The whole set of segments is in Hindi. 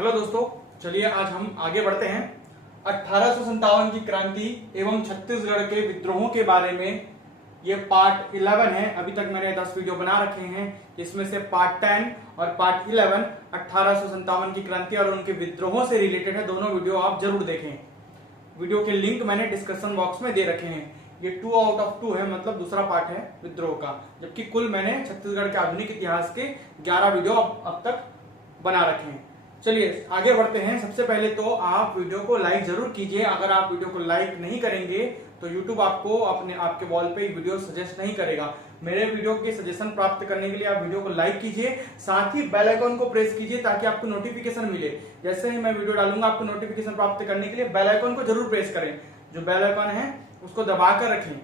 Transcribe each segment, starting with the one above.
हेलो दोस्तों, चलिए आज हम आगे बढ़ते हैं। 1857 की क्रांति एवं छत्तीसगढ़ के विद्रोहों के बारे में ये पार्ट 11 है। अभी तक मैंने 10 वीडियो बना रखे हैं, जिसमें से पार्ट 10 और पार्ट 11 1857 की क्रांति और उनके विद्रोहों से रिलेटेड है। दोनों वीडियो आप जरूर देखें। वीडियो के लिंक मैंने डिस्क्रिप्शन बॉक्स में दे रखे हैं। ये 2 आउट ऑफ 2 है, मतलब दूसरा पार्ट है विद्रोह का, जबकि कुल मैंने छत्तीसगढ़ के आधुनिक इतिहास के 11 वीडियो अब तक बना रखे हैं। चलिए आगे बढ़ते हैं। सबसे पहले तो आप वीडियो को लाइक जरूर कीजिए। अगर आप वीडियो को लाइक नहीं करेंगे तो YouTube आपको आपके वॉल पे वीडियो सजेस्ट नहीं करेगा। मेरे वीडियो के सजेशन प्राप्त करने के लिए आप वीडियो को लाइक कीजिए, साथ ही बेल आइकन को प्रेस कीजिए ताकि आपको नोटिफिकेशन मिले। जैसे ही मैं वीडियो डालूंगा आपको नोटिफिकेशन प्राप्त करने के लिए बेल आइकन को जरूर प्रेस करें। जो बेल आइकन है उसको दबा कर रखें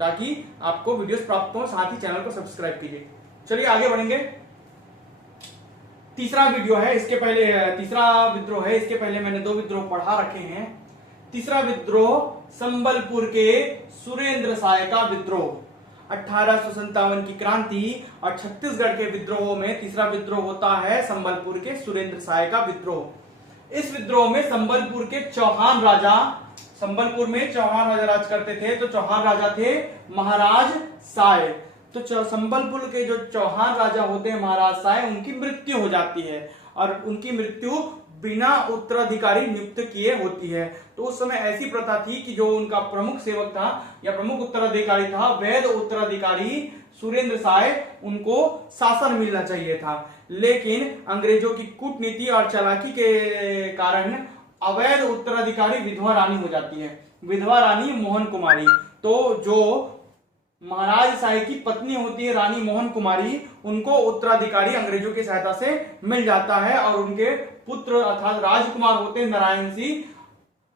ताकि आपको वीडियोस प्राप्त हो। साथ ही चैनल को सब्सक्राइब कीजिए। चलिए आगे बढ़ेंगे। तीसरा वीडियो है, इसके पहले तीसरा विद्रोह है। इसके पहले मैंने 2 विद्रोह पढ़ा रखे हैं। तीसरा विद्रोह संबलपुर के सुरेंद्र साय का विद्रोह। 1857 की क्रांति और छत्तीसगढ़ के विद्रोहों में तीसरा विद्रोह होता है संबलपुर के सुरेंद्र साय का विद्रोह। इस विद्रोह में संबलपुर के चौहान राजा, संबलपुर में चौहान राजा राज करते थे, तो चौहान राजा थे महाराज साय। तो संबलपुर के जो चौहान राजा होते हैं महाराज साय, उनकी मृत्यु हो जाती है और उनकी मृत्यु बिना उत्तराधिकारी नियुक्त किए होती है। तो उस समय ऐसी प्रथा थी कि जो उनका प्रमुख सेवक था या प्रमुख उत्तराधिकारी था, वैध उत्तराधिकारी सुरेंद्र साय, उनको शासन मिलना चाहिए था। लेकिन अंग्रेजों की कूटनीति और चालाकी के कारण अवैध उत्तराधिकारी विधवा रानी हो जाती है, विधवा रानी मोहन कुमारी। तो जो महाराज साय की पत्नी होती है रानी मोहन कुमारी, उनको उत्तराधिकारी अंग्रेजों की सहायता से मिल जाता है और उनके पुत्र अर्थात राजकुमार होते हैं नारायण सिंह,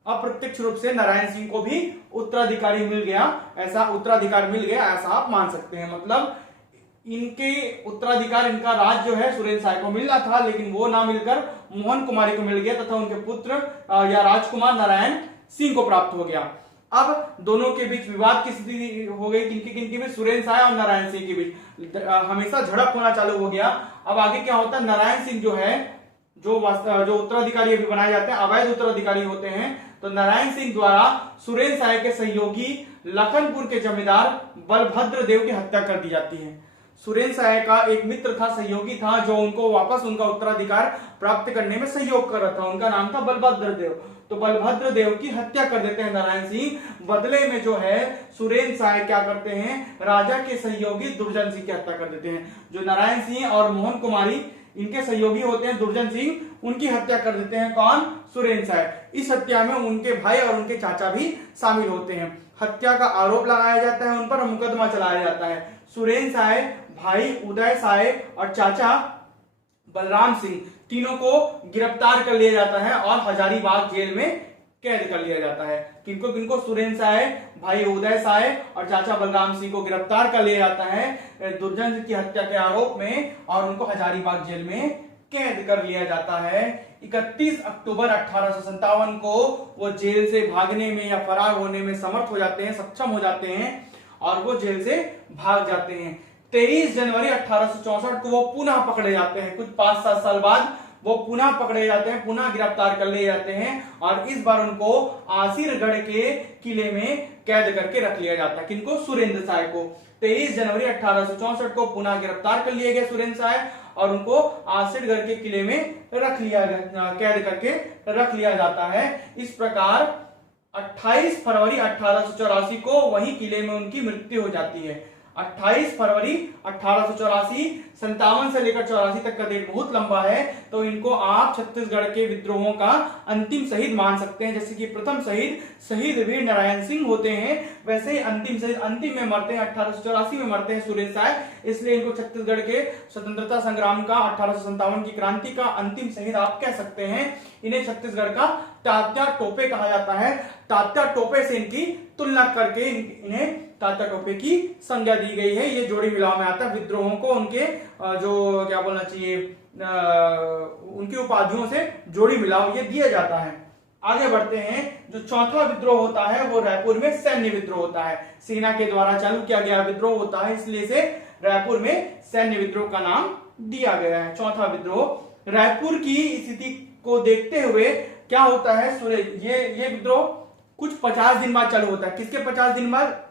अप्रत्यक्ष रूप से नारायण सिंह को भी उत्तराधिकारी मिल गया, ऐसा उत्तराधिकार मिल गया, ऐसा आप मान सकते हैं। मतलब इनके उत्तराधिकार, इनका राज जो है सुरेंद्र साय को मिला था, लेकिन वो ना मिलकर मोहन कुमारी को मिल गया तथा उनके पुत्र या राजकुमार नारायण सिंह को प्राप्त हो गया। अब दोनों के बीच विवाद की स्थिति हो गई, किनकी में, सुरेंद्र साय और नारायण सिंह के बीच हमेशा झड़प होना चालू हो गया। अब आगे क्या होता है, नारायण सिंह जो है, जो उत्तराधिकारी अभी बनाए जाते हैं, अवैध उत्तराधिकारी होते हैं, तो नारायण सिंह द्वारा सुरेंद्र साय के सहयोगी लखनपुर के जमींदार बलभद्र देव की हत्या कर दी जाती है। सुरेंद्र साय का एक मित्र था, सहयोगी था, जो उनको वापस उनका उत्तराधिकार प्राप्त करने में सहयोग कर रहा था, उनका नाम था बलभद्र देव। तो बलभद्र देव की हत्या कर देते हैं नारायण सिंह। बदले में जो है सुरेंद्र साय क्या करते हैं, राजा के सहयोगी दुर्जन सिंह की हत्या कर देते हैं। जो नारायण सिंह और मोहन कुमारी इनके सहयोगी होते हैं दुर्जन सिंह, उनकी हत्या कर देते हैं कौन, सुरेंद्र साय। इस हत्या में उनके भाई और उनके चाचा भी शामिल होते हैं। हत्या का आरोप लगाया जाता है उन पर, मुकदमा चलाया जाता है। सुरेंद्र साय, भाई उदय साय और चाचा बलराम सिंह, तीनों को गिरफ्तार कर लिया जाता है और हजारीबाग जेल में कैद कर लिया जाता है। किनको सुरेंद्र साय, भाई उदय साय और चाचा बलराम सिंह को गिरफ्तार कर लिया जाता है दुर्जन सिंह की हत्या के आरोप में और उनको हजारीबाग जेल में कैद कर लिया जाता है। 31 अक्टूबर 1857 को वो जेल से भागने में या फरार होने में समर्थ हो जाते हैं, सक्षम हो जाते हैं और वो जेल से भाग जाते हैं। 23 जनवरी 1864 को वो पुनः पकड़े जाते हैं। कुछ 5-7 साल बाद वो पुनः पकड़े जाते हैं, पुनः गिरफ्तार कर लिए जाते हैं और इस बार उनको आसिरगढ़ के किले में कैद करके रख लिया जाता है। किनको, सुरेंद्र साय को। 23 जनवरी 1864 को पुनः गिरफ्तार कर लिए गए सुरेंद्र साय और उनको आसिरगढ़ के किले में कैद करके रख लिया जाता है। इस प्रकार 28 फरवरी 1884 को वही किले में उनकी मृत्यु हो जाती है। 28 फरवरी 1884, 57 से लेकर 84 तक का डेट बहुत लंबा है, तो इनको आप छत्तीसगढ़ के विद्रोहों का अंतिम शहीद मान सकते हैं। जैसे कि प्रथम शहीद वीर नारायण सिंह होते हैं, वैसे ही अंतिम शहीद अंतिम में मरते हैं, 1884 में मरते हैं सुरेंद्र साय। इसलिए इनको छत्तीसगढ़ के स्वतंत्रता संग्राम का, 1857 की क्रांति का अंतिम शहीद आप कह सकते हैं। इन्हें छत्तीसगढ़ का तात्या टोपे कहा जाता है। तात्या टोपे से इनकी तुलना करके इन्हें तात्या टोपे की संज्ञा दी गई है। ये जोड़ी मिलाव में आता है। विद्रोहों को उनके जो क्या बोलना चाहिए, उनकी उपाधियों से जोड़ी मिलाव ये दिया जाता है। आगे बढ़ते हैं। जो चौथा विद्रोह होता है वो रायपुर में सैन्य विद्रोह होता है। सेना के द्वारा चालू किया गया विद्रोह होता है, इसलिए से रायपुर में सैन्य विद्रोह का नाम दिया गया है। चौथा विद्रोह रायपुर की स्थिति को देखते हुए क्या होता है, ये विद्रोह कुछ 50 दिन बाद चालू होता है। किसके 50 दिन बाद?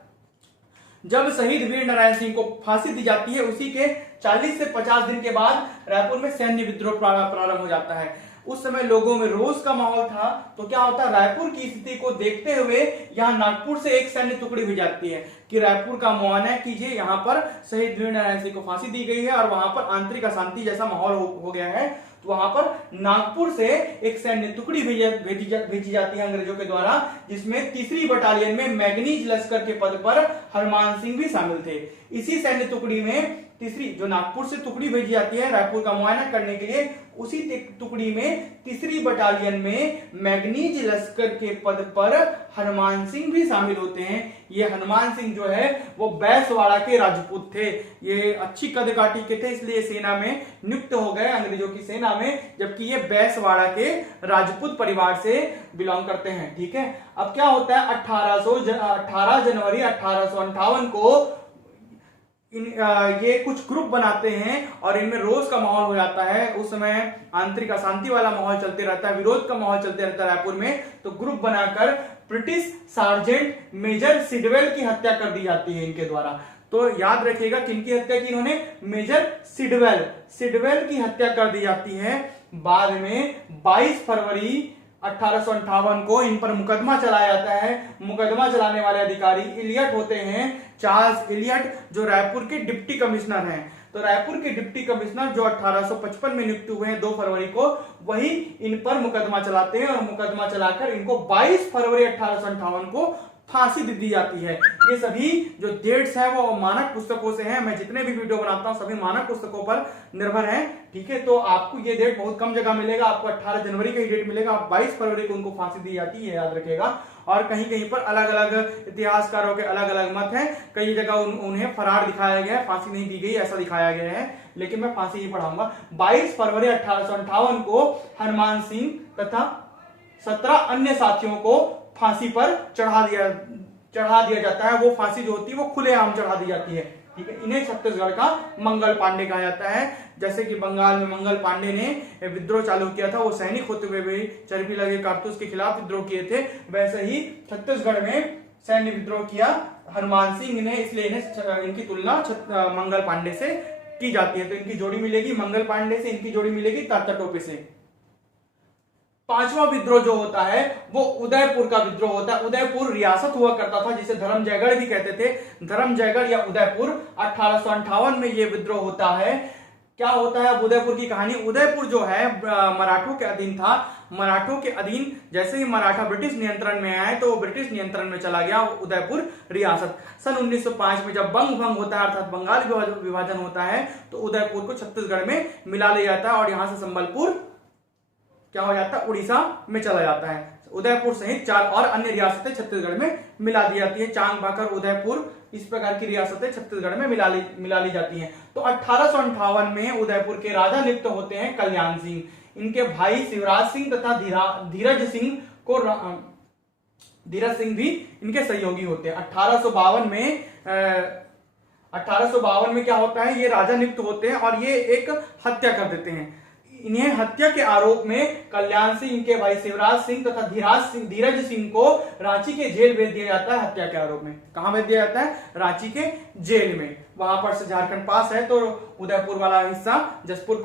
जब शहीद वीर नारायण सिंह को फांसी दी जाती है उसी के 40 से 50 दिन के बाद रायपुर में सैन्य विद्रोह प्रारंभ हो जाता है। उस समय लोगों में रोष का माहौल था, तो क्या होता है, रायपुर की स्थिति को देखते हुए यहाँ नागपुर से एक सैन्य टुकड़ी भी जाती है कि रायपुर का मुआयना कीजिए, यहाँ पर शहीद वीर नारायण सिंह को फांसी दी गई है और वहां पर आंतरिक अशांति जैसा माहौल हो गया है। तो वहां पर नागपुर से एक सैन्य टुकड़ी भेजी जाती है अंग्रेजों के द्वारा, जिसमें 3री बटालियन में मैगनीज लश्कर के पद पर हरमान सिंह भी शामिल थे। इसी सैन्य टुकड़ी में तीसरी, जो नागपुर से टुकड़ी भेजी जाती है रायपुर का मुआयना करने के लिए, उसी टुकड़ी में 3री बटालियन में मैगनीज लश्कर के पद पर हनुमान सिंह भी शामिल होते हैं। ये हनुमान सिंह जो है वो बैसवाड़ा के राजपूत थे। ये अच्छी कदकाठी के थे, इसलिए सेना में नियुक्त हो गए अंग्रेजों की सेना में, जबकि ये बैसवाड़ा के राजपूत परिवार से बिलोंग करते हैं। ठीक है, अब क्या होता है, 18 जनवरी 1858 को ये कुछ ग्रुप बनाते हैं और इनमें रोष का माहौल हो जाता है। उस समय आंतरिक अशांति वाला माहौल चलते रहता है, विरोध का माहौल चलते रहता है रायपुर में। तो ग्रुप बनाकर ब्रिटिश सार्जेंट मेजर सिडवेल की हत्या कर दी जाती है इनके द्वारा। तो याद रखिएगा किनकी हत्या की इन्होंने, मेजर सिडवेल की हत्या कर दी जाती है। बाद में 22 फरवरी 1858 को इन पर मुकदमा चलाया जाता है। मुकदमा चलाने वाले अधिकारी इलियट होते हैं, चार्ल्स इलियट, जो रायपुर के डिप्टी कमिश्नर हैं। तो रायपुर के डिप्टी कमिश्नर जो 1855 में नियुक्त हुए हैं 2 फरवरी को, वही इन पर मुकदमा चलाते हैं और मुकदमा चलाकर इनको 22 फरवरी 1858 को फांसी दी जाती है। ये सभी जो डेट्स हैं वो मानक पुस्तकों से हैं। मैं जितने भी वीडियो बनाता हूं सभी मानक पुस्तकों पर निर्भर हैं। ठीक है, तो आपको ये डेट बहुत कम जगह मिलेगा, आपको 18 जनवरी का ही डेट मिलेगा। 22 फरवरी को उनको फांसी दी जाती है, याद रखिएगा। और कहीं कहीं पर अलग अलग इतिहासकारों के अलग अलग मत हैं। कई जगह उन्हें फरार दिखाया गया है, फांसी नहीं दी गई ऐसा दिखाया गया है, लेकिन मैं फांसी ही पढ़ाऊंगा। 22 फरवरी 1858 को हनुमान सिंह तथा 17 अन्य साथियों को फांसी पर चढ़ा दिया जाता है। वो फांसी जो होती है वो खुलेआम चढ़ा दी जाती है। ठीक है, इन्हें छत्तीसगढ़ का मंगल पांडे कहा जाता है। जैसे कि बंगाल में मंगल पांडे ने विद्रोह चालू किया था, वो सैनिक होते हुए भी चर्बी लगे कारतूस के खिलाफ विद्रोह किए थे, वैसे ही छत्तीसगढ़ में सैन्य विद्रोह किया हनुमान सिंह ने, इसलिए इनकी तुलना मंगल पांडे से की जाती है। तो इनकी जोड़ी मिलेगी मंगल पांडे से, इनकी जोड़ी मिलेगी तात्या टोपे से। 5वां विद्रोह जो होता है वो उदयपुर का विद्रोह होता है। उदयपुर रियासत हुआ करता था जिसे धर्मजयगढ़ भी कहते थे। धर्मजयगढ़ या उदयपुर 1858 में ये विद्रोह होता है। क्या होता है उदयपुर की कहानी? उदयपुर जो है मराठों के अधीन था। मराठों के अधीन जैसे ही मराठा ब्रिटिश नियंत्रण में आए तो वो ब्रिटिश नियंत्रण में चला गया उदयपुर रियासत। सन 1905 में जब बंग भंग होता है अर्थात बंगाल विभाजन होता है तो उदयपुर को छत्तीसगढ़ में मिला लिया जाता है और यहां से संबलपुर क्या हो जाता है, उड़ीसा में चला जाता है। उदयपुर सहित 4 और अन्य रियासतें छत्तीसगढ़ में मिला दी जाती है। चांग भाकर, उदयपुर, इस प्रकार की रियासतें छत्तीसगढ़ में मिला ली जाती हैं। तो 1858 में उदयपुर के राजा नियुक्त होते हैं कल्याण सिंह। इनके भाई शिवराज सिंह तथा धीरज सिंह भी इनके सहयोगी होते हैं। 1852 में क्या होता है, ये राजा नियुक्त होते हैं और ये एक हत्या कर देते हैं। इन्हें हत्या के आरोप में कल्याण सिंह, इनके भाई शिवराज सिंह तथा धीरज सिंह को रांची के जेल भेज दिया जाता है। हत्या के आरोप में कहां भेज दिया जाता है? रांची के जेल में। वहां पर से झारखंड पास है तो उदयपुर वाला हिस्सा जसपुर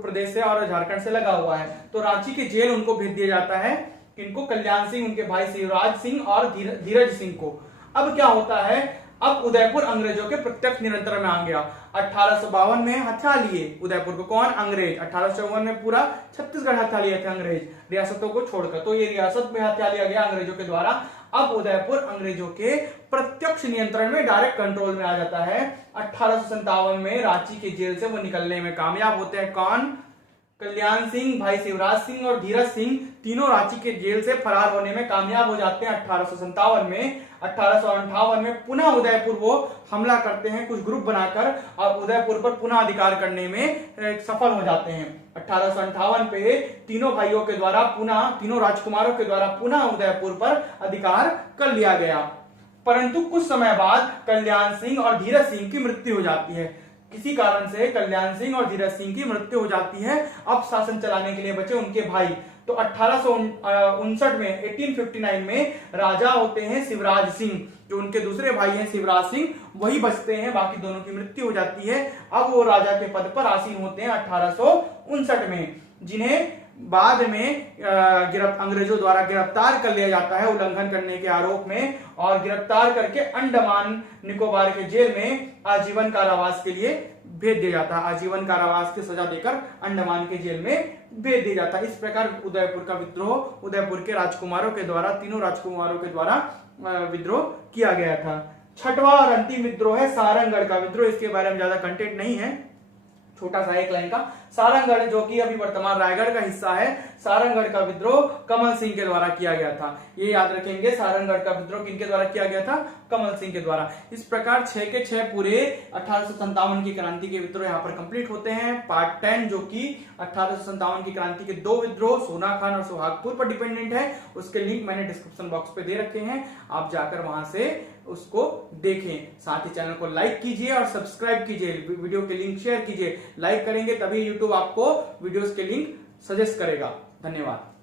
प्रदेश से और झारखंड से लगा हुआ है, तो रांची के जेल उनको भेज दिया जाता है। इनको कल्याण सिंह, उनके भाई शिवराज सिंह और धीरज सिंह को। अब क्या होता है, अब उदयपुर अंग्रेजों के प्रत्यक्ष नियंत्रण में आ गया। 1852 में हथिया लिए उदयपुर को, कौन? अंग्रेज। 1854 में पूरा छत्तीसगढ़ हथिया लिए थे अंग्रेज रियासतों को छोड़कर, तो ये रियासत में हथिया लिया गया अंग्रेजों के द्वारा। अब उदयपुर अंग्रेजों के प्रत्यक्ष नियंत्रण में, डायरेक्ट कंट्रोल में आ जाता है। 1857 में रांची के जेल से वो निकलने में कामयाब होते हैं। कौन? कल्याण सिंह, भाई शिवराज सिंह और धीरज सिंह, तीनों रांची के जेल से फरार होने में कामयाब हो जाते हैं 1857 में। 1858 में पुनः उदयपुर वो हमला करते हैं कुछ ग्रुप बनाकर और उदयपुर पर पुनः अधिकार करने में सफल हो जाते हैं। 1858 पे तीनों भाइयों के द्वारा तीनों राजकुमारों के द्वारा पुनः उदयपुर पर अधिकार कर लिया गया। परंतु कुछ समय बाद कल्याण सिंह और धीरज सिंह की मृत्यु हो जाती है। किसी कारण से कल्याण सिंह और धीरज सिंह की मृत्यु हो जाती है। अब शासन चलाने के लिए बचे उनके भाई। तो 1859 में 1859 में राजा होते हैं शिवराज सिंह, जो उनके दूसरे भाई हैं शिवराज सिंह, वही बचते हैं, बाकी दोनों की मृत्यु हो जाती है। अब वो राजा के पद पर आसीन होते हैं 1859 में, जिन्हें बाद में अंग्रेजों द्वारा गिरफ्तार कर लिया जाता है उल्लंघन करने के आरोप में, और गिरफ्तार करके अंडमान निकोबार के जेल में आजीवन कारावास के लिए भेज दिया जाता है। आजीवन कारावास की सजा देकर अंडमान के जेल में भेज दिया जाता है। इस प्रकार उदयपुर का विद्रोह उदयपुर के राजकुमारों के द्वारा, तीनों राजकुमारों के द्वारा विद्रोह किया गया था। छठवां और अंतिम विद्रोह है सारंगगढ़ का विद्रोह। इसके बारे में ज्यादा कंटेंट नहीं है, छोटा सा एक लाइन का। सारंगगढ़ जो कि अभी वर्तमान रायगढ़ का हिस्सा है, सारंगगढ़ का विद्रोह कमल सिंह के द्वारा किया गया था। ये याद रखेंगे, सारंगगढ़ का विद्रोह किनके द्वारा किया गया था? कमल सिंह के द्वारा। इस प्रकार 6 के 6 पूरे 1857 की क्रांति के विद्रोह यहाँ पर कंप्लीट होते हैं। पार्ट 10 जो कि 1857 की क्रांति के 2 विद्रोह सोनाखान और सुहागपुर पर डिपेंडेंट है, उसके लिंक मैंने डिस्क्रिप्शन बॉक्स पे दे रखे हैं, आप जाकर वहां से उसको देखें। साथ ही चैनल को लाइक कीजिए और सब्सक्राइब कीजिए, वीडियो के लिंक शेयर कीजिए। लाइक करेंगे तभी यूट्यूब आपको वीडियोस के लिंक सजेस्ट करेगा। धन्यवाद।